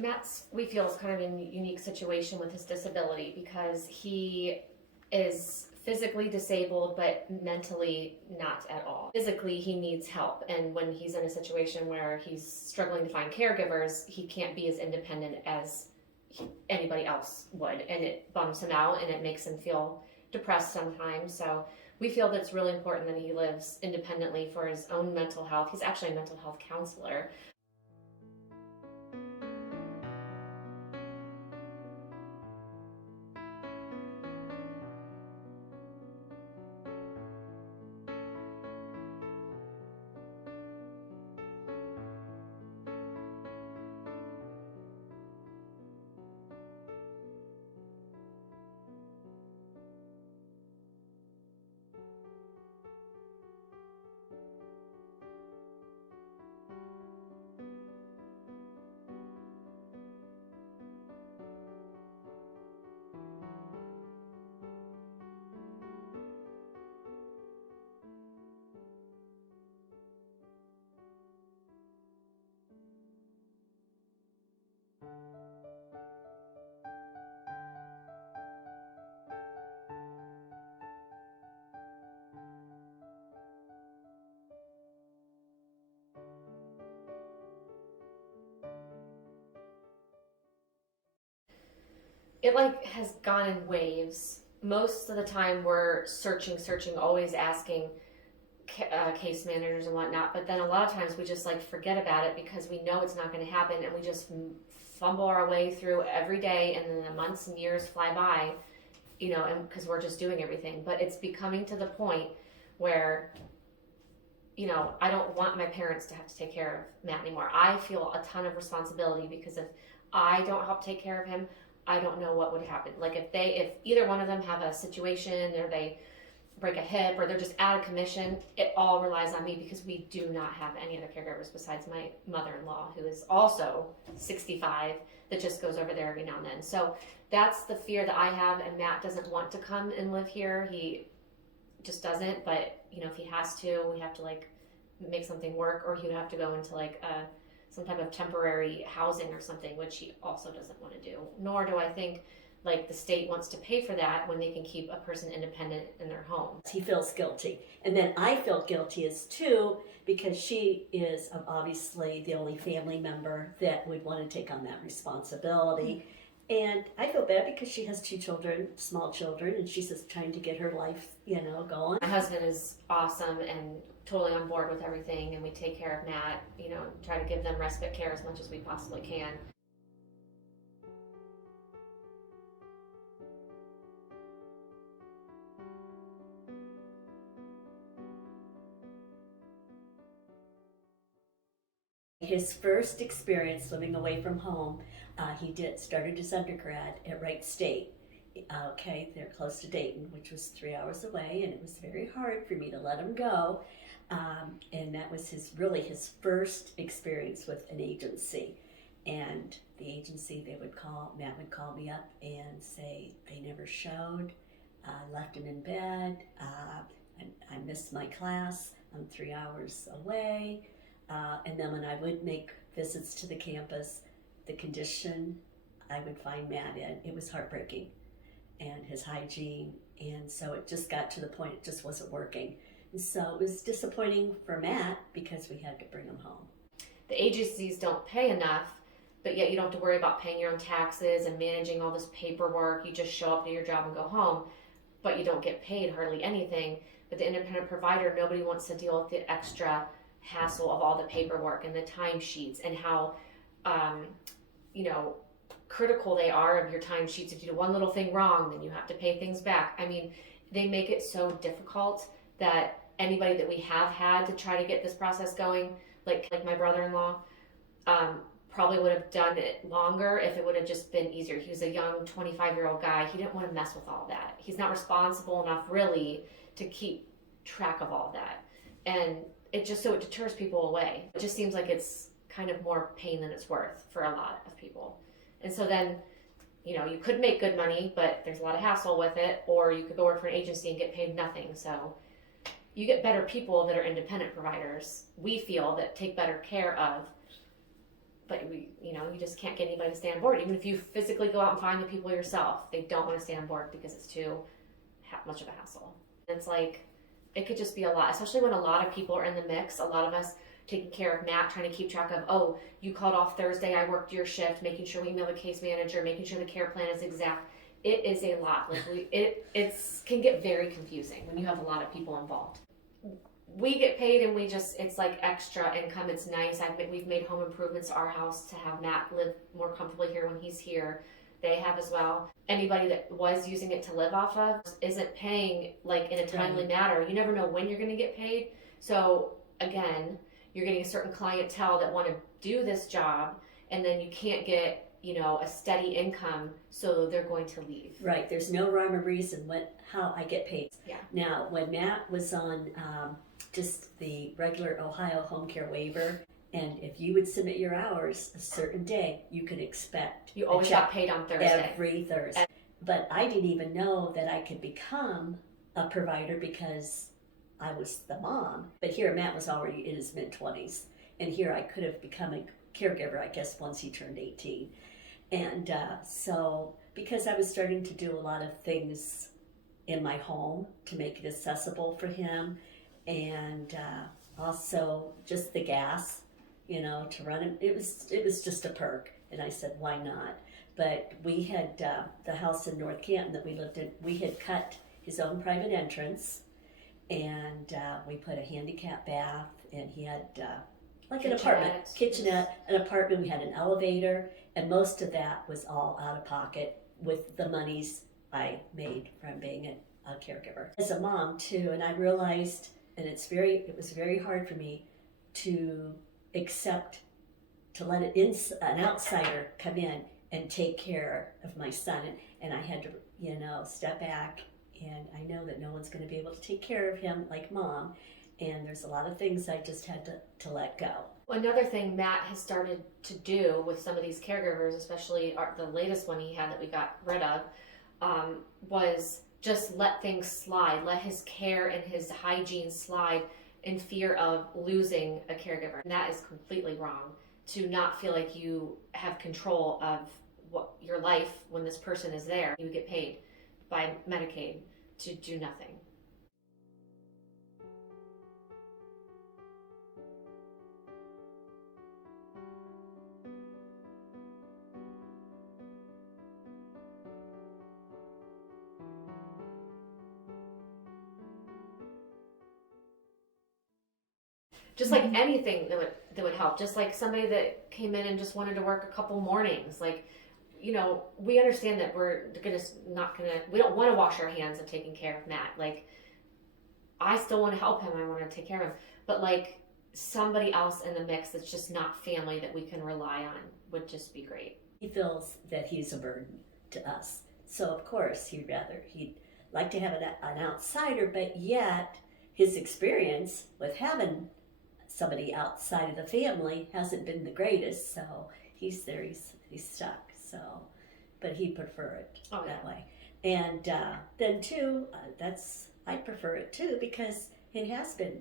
Matt's, we feel, is kind of in a unique situation with his disability because he is physically disabled but mentally not at all. Physically, he needs help, and when he's in a situation where he's struggling to find caregivers, he can't be as independent as anybody else would, and it bums him out and it makes him feel depressed sometimes. So we feel that it's really important that he lives independently for his own mental health. He's actually a mental health counselor. It like has gone in waves. Most of the time we're searching, always asking case managers and whatnot, but then a lot of times we just like forget about it because we know it's not going to happen, and we just fumble our way through every day, and then the months and years fly by, and because we're just doing everything. But it's becoming to the point where I don't want my parents to have to take care of Matt anymore. I feel a ton of responsibility because if I don't help take care of him, I don't know what would happen. Like if either one of them have a situation or they break a hip or they're just out of commission, it all relies on me because we do not have any other caregivers besides my mother-in-law, who is also 65, that just goes over there every now and then. So that's the fear that I have, and Matt doesn't want to come and live here. He just doesn't, but if he has to, we have to like make something work, or he would have to go into like some type of temporary housing or something, which he also doesn't want to do. Nor do I think like the state wants to pay for that when they can keep a person independent in their home. He feels guilty. And then I feel guilty as too, because she is obviously the only family member that would want to take on that responsibility. And I feel bad because she has 2 children, small children, and she's just trying to get her life, going. My husband is awesome and totally on board with everything, and we take care of Matt, try to give them respite care as much as we possibly can. His first experience living away from home, he started his undergrad at Wright State. Okay, they're close to Dayton, which was 3 hours away, and it was very hard for me to let him go. And that was his first experience with an agency. And the agency, Matt would call me up and say they never showed, left him in bed, I missed my class, I'm 3 hours away. And then when I would make visits to the campus, the condition I would find Matt in, it was heartbreaking, and his hygiene. And so it just got to the point it just wasn't working. And so it was disappointing for Matt because we had to bring him home. The agencies don't pay enough, but yet you don't have to worry about paying your own taxes and managing all this paperwork. You just show up, do your job, and go home, but you don't get paid hardly anything. But the independent provider, nobody wants to deal with the extra hassle of all the paperwork and the timesheets and how critical they are of your timesheets. If you do one little thing wrong, then you have to pay things back. I mean, they make it so difficult that anybody that we have had to try to get this process going, like my brother-in-law, probably would have done it longer if it would have just been easier. He was a young 25-year-old guy. He didn't want to mess with all that. He's not responsible enough really to keep track of all that. And it deters people away. It just seems like it's kind of more pain than it's worth for a lot of people. And so then, you could make good money, but there's a lot of hassle with it, or you could go work for an agency and get paid nothing. So you get better people that are independent providers, we feel, that take better care of but you just can't get anybody to stay on board. Even if you physically go out and find the people yourself, they don't want to stay on board because it's too much of a hassle. It's like, it could just be a lot, especially when a lot of people are in the mix. A lot of us taking care of Matt, trying to keep track of, oh, you called off Thursday, I worked your shift, making sure we email the case manager, making sure the care plan is exact. It is a lot. Like it can get very confusing when you have a lot of people involved. We get paid and it's like extra income. It's nice. We've made home improvements to our house to have Matt live more comfortably here when he's here. They have as well. Anybody that was using it to live off of isn't paying like in a timely manner. You never know when you're going to get paid. So again, you're getting a certain clientele that want to do this job, and then you can't get a steady income, so they're going to leave. Right. There's no rhyme or reason how I get paid. Yeah. Now, when Matt was on just the regular Ohio home care waiver, and if you would submit your hours a certain day, you could expect you always got paid on Thursday. Every Thursday. But I didn't even know that I could become a provider because I was the mom. But here Matt was already in his mid-20s, and here I could have become a caregiver, I guess, once he turned 18. And so because I was starting to do a lot of things in my home to make it accessible for him, and also just the gas, to run him, it was just a perk. And I said, why not? But we had the house in North Canton that we lived in, we had cut his own private entrance, and we put a handicap bath, and he had like an apartment, kitchenette, an apartment. We had an elevator, and most of that was all out of pocket with the monies I made from being a caregiver. As a mom too, and I realized, and it was very hard for me to accept, to let an outsider come in and take care of my son, and I had to, step back, and I know that no one's going to be able to take care of him like mom. And there's a lot of things I just had to let go. Another thing Matt has started to do with some of these caregivers, especially the latest one he had that we got rid of, was just let things slide, let his care and his hygiene slide in fear of losing a caregiver. And that is completely wrong, to not feel like you have control of your life when this person is there. You get paid by Medicaid to do nothing. Just like anything that would help. Just like somebody that came in and just wanted to work a couple mornings. Like, we understand that we don't want to wash our hands of taking care of Matt. Like, I still want to help him. I want to take care of him. But like somebody else in the mix that's just not family that we can rely on would just be great. He feels that he's a burden to us. So of course he'd like to have an outsider, but yet his experience with having somebody outside of the family hasn't been the greatest, so he's stuck. So, but he'd prefer it that way. And then too, I prefer it too, because it has been,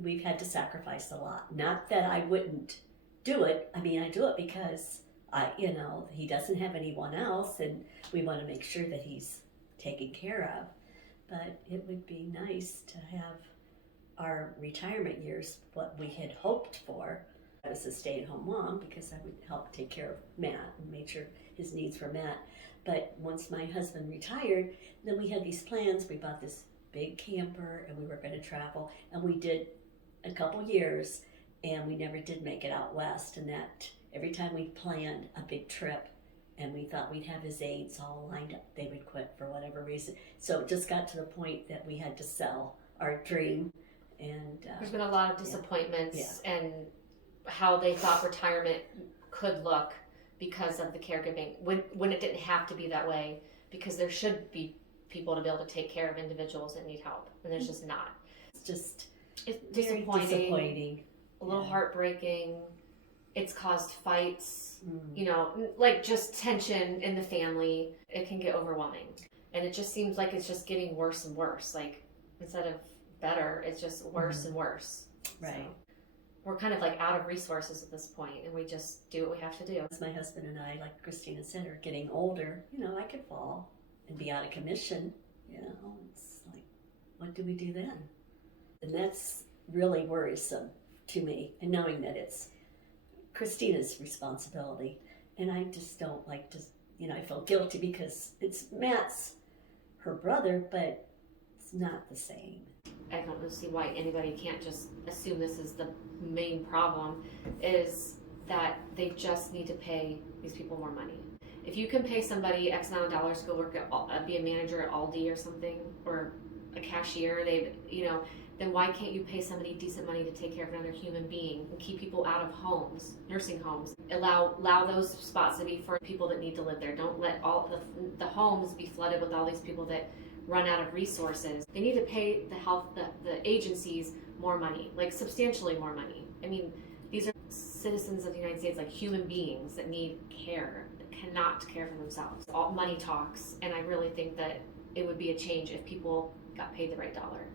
we've had to sacrifice a lot. Not that I wouldn't do it. I mean, I do it because he doesn't have anyone else, and we want to make sure that he's taken care of. But it would be nice to have our retirement years, what we had hoped for. I was a stay-at-home mom because I would help take care of Matt and make sure his needs were met. But once my husband retired, then we had these plans. We bought this big camper, and we were going to travel, and we did a couple years, and we never did make it out west. And that every time we planned a big trip and we thought we'd have his aides all lined up, they would quit for whatever reason. So it just got to the point that we had to sell our dream. And there's been a lot of disappointments and how they thought retirement could look because of the caregiving, when it didn't have to be that way, because there should be people to be able to take care of individuals that need help, and there's just not. It's very disappointing, a little Yeah. heartbreaking. It's caused fights, like just tension in the family. It can get overwhelming, and it just seems like it's just getting worse and worse. Like, instead of better, it's just worse and worse. Right. So, we're kind of like out of resources at this point, and we just do what we have to do. As my husband and I, like Christina said, are getting older, I could fall and be out of commission. It's like, what do we do then? And that's really worrisome to me, and knowing that it's Christina's responsibility. And I just don't like to, I feel guilty because it's Matt's, her brother, but it's not the same. I don't see why anybody can't just assume this is the main problem, is that they just need to pay these people more money. If you can pay somebody X amount of dollars to go work at, be a manager at Aldi or something, or a cashier, then why can't you pay somebody decent money to take care of another human being and keep people out of homes, nursing homes? Allow those spots to be for people that need to live there. Don't let all the homes be flooded with all these people that run out of resources. They need to pay the agencies more money, like substantially more money. I mean, these are citizens of the United States, like human beings that need care, that cannot care for themselves. All money talks, and I really think that it would be a change if people got paid the right dollar.